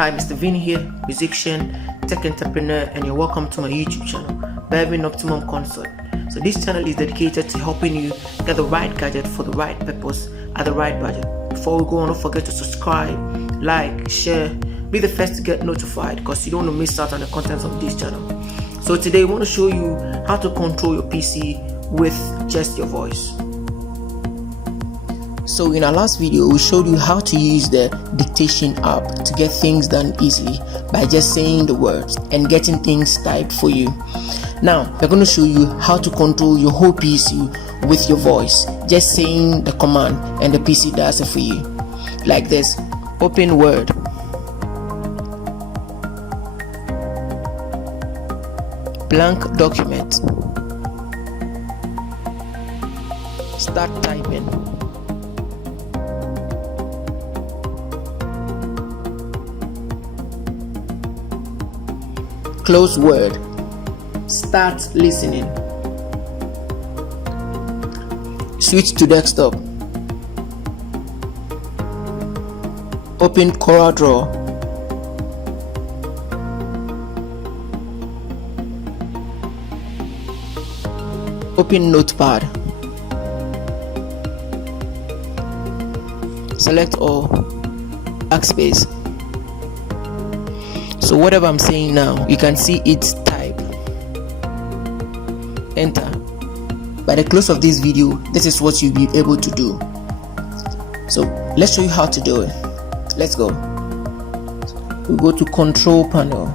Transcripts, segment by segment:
Hi, Mr. Vin here, musician, tech entrepreneur, and you're welcome to my YouTube channel, Bervin Optimum Consult. So this channel is dedicated to helping you get the right gadget for the right purpose at the right budget. Before we go on, don't forget to subscribe, like, share, be the first to get notified because you don't want to miss out on the contents of this channel. So today I want to show you how to control your PC with just your voice. So in our last video, we showed you how to use the dictation app to get things done easily by just saying the words and getting things typed for you. Now, we're going to show you how to control your whole PC with your voice, just saying the command and the PC does it for you. Like this: open Word, blank document, start typing, close Word, start listening, switch to desktop, open CorelDRAW, open Notepad, select all, backspace. So whatever I'm saying now, you can see it's type, enter. By the close of this video, this is what you'll be able to do. So let's show you how to do it. Let's go. We go to control panel,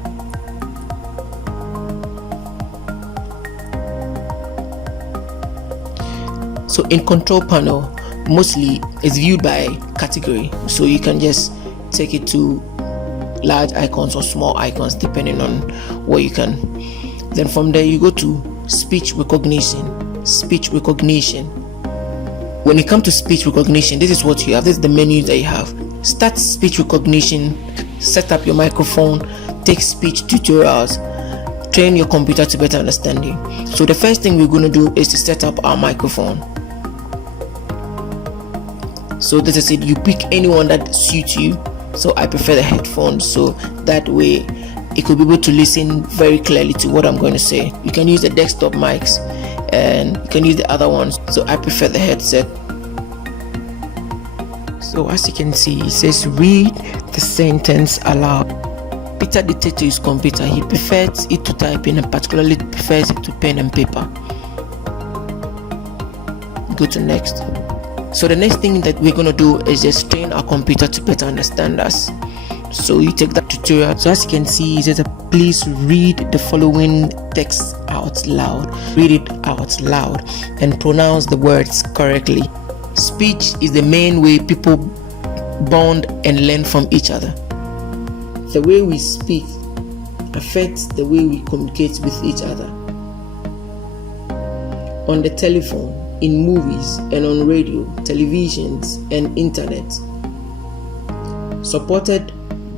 so in control panel mostly it's viewed by category, so you can just take it to large icons or small icons depending on what you can. Then from there you go to speech recognition. When you come to speech recognition, this is what you have. This is the menu that you have. Start speech recognition, set up your microphone, take speech tutorials, train your computer to better understand you. So the first thing we're going to do is to set up our microphone. So this is it. You pick anyone that suits you. So I prefer the headphones, so that way it could be able to listen very clearly to what I'm going to say. You can use the desktop mics and you can use the other ones, so I prefer the headset. So as you can see, it says read the sentence aloud. Peter dictates to his computer. He prefers it to type in and particularly prefers it to pen and paper. Go to next. So the next thing that we're going to do is just train our computer to better understand us. So you take that tutorial. So as you can see, it says please read the following text out loud. Read it out loud and pronounce the words correctly. Speech is the main way people bond and learn from each other. The way we speak affects the way we communicate with each other. On the telephone, in movies, and on radio, televisions, and internet. Supported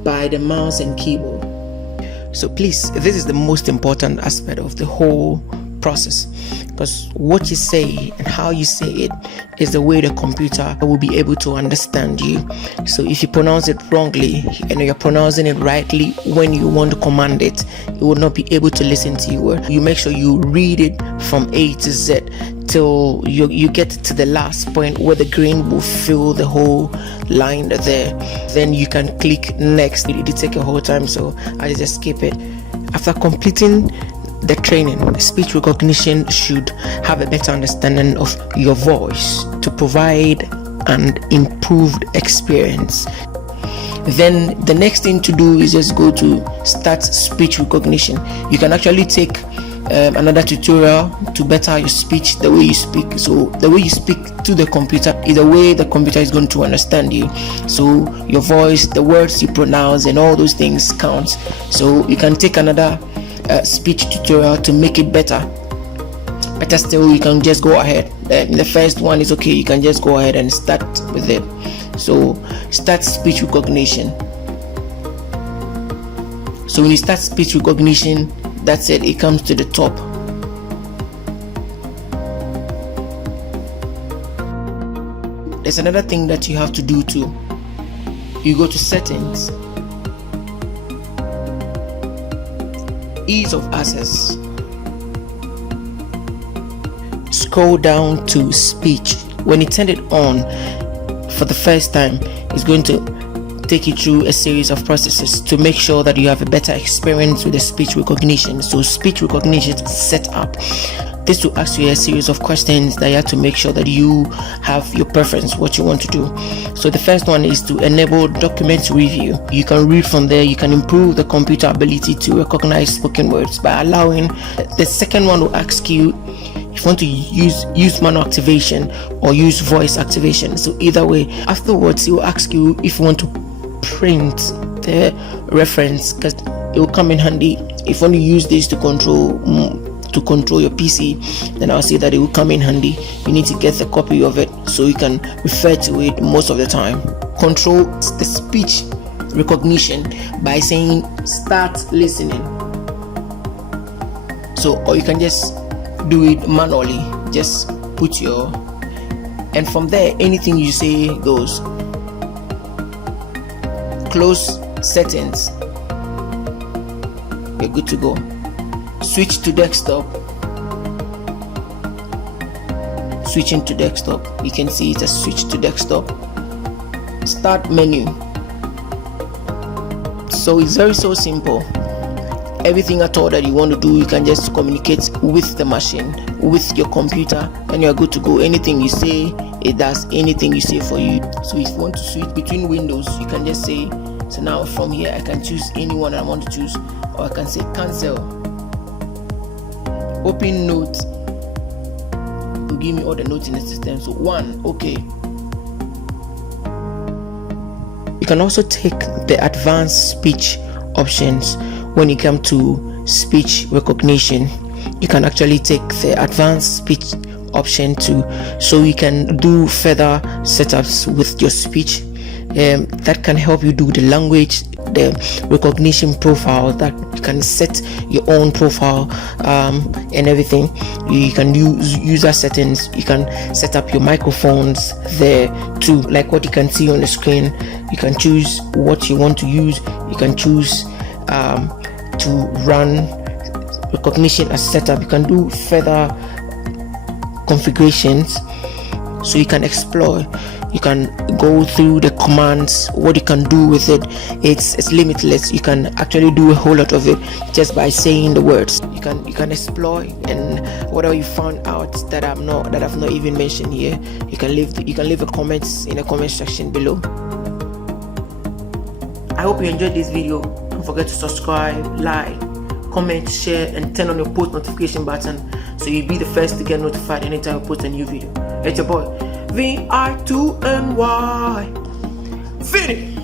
by the mouse and keyboard. So please, this is the most important aspect of the whole process, because what you say and how you say it is the way the computer will be able to understand you. So if you pronounce it wrongly and you're pronouncing it rightly when you want to command it, it will not be able to listen to you. You make sure you read it from A to Z till you get to the last point where the green will fill the whole line there. Then you can click next. It did take a whole time, so I just skip it. After completing the training, the speech recognition should have a better understanding of your voice to provide an improved experience. Then the next thing to do is just go to start speech recognition. You can actually take another tutorial to better your speech, the way you speak. So the way you speak to the computer is the way the computer is going to understand you. So your voice, the words you pronounce, and all those things count. So you can take another speech tutorial to make it better. Better still, you can just go ahead. The first one is okay, you can just go ahead and start with it. So start speech recognition. So when you start speech recognition, that's it, it comes to the top. There's another thing that you have to do too. You go to settings, ease of access, scroll down to speech. When you turn it on for the first time, it's going to take you through a series of processes to make sure that you have a better experience with the speech recognition. So speech recognition set up. This will ask you a series of questions that you have to make sure that you have your preference, what you want to do. So the first one is to enable document review. You can read from there. You can improve the computer ability to recognize spoken words by allowing. The second one will ask you if you want to use manual activation or use voice activation. So either way, afterwards it will ask you if you want to print the reference, because it will come in handy if you want to use this to control your PC. Then I'll say that it will come in handy. You need to get the copy of it so you can refer to it most of the time. Control the speech recognition by saying start listening. So, or you can just do it manually. Just put your, and from there anything you say goes. Close settings. You're good to go. Switch to desktop. Switching to desktop. You can see it has switched to desktop. Start menu. So it's so simple. Everything at all that you want to do, you can just communicate with the machine, with your computer, and you're good to go. Anything you say, it does anything you say for you. So if you want to switch between windows, you can just say, so now from here I can choose any one I want to choose, or I can say cancel. Open note will give me all the notes in the system. So one, okay. You can also take the advanced speech options. When you come to speech recognition, you can actually take the advanced speech option too, so you can do further setups with your speech. That can help you do the language, the recognition profile, that you can set your own profile and everything. You can use user settings. You can set up your microphones there too, like what you can see on the screen. You can choose what you want to use. You can choose to run recognition as setup. You can do further configurations, so you can explore. You can go through the commands, what you can do with it. It's limitless. You can actually do a whole lot of it just by saying the words. You can explore, and whatever you found out that I've not even mentioned here, you can leave a comments in the comment section below. I hope you enjoyed this video. Don't forget to subscribe, like, comment, share, and turn on your post notification button so you'll be the first to get notified anytime I post a new video. It's your boy V-I-2-N-Y. Finish!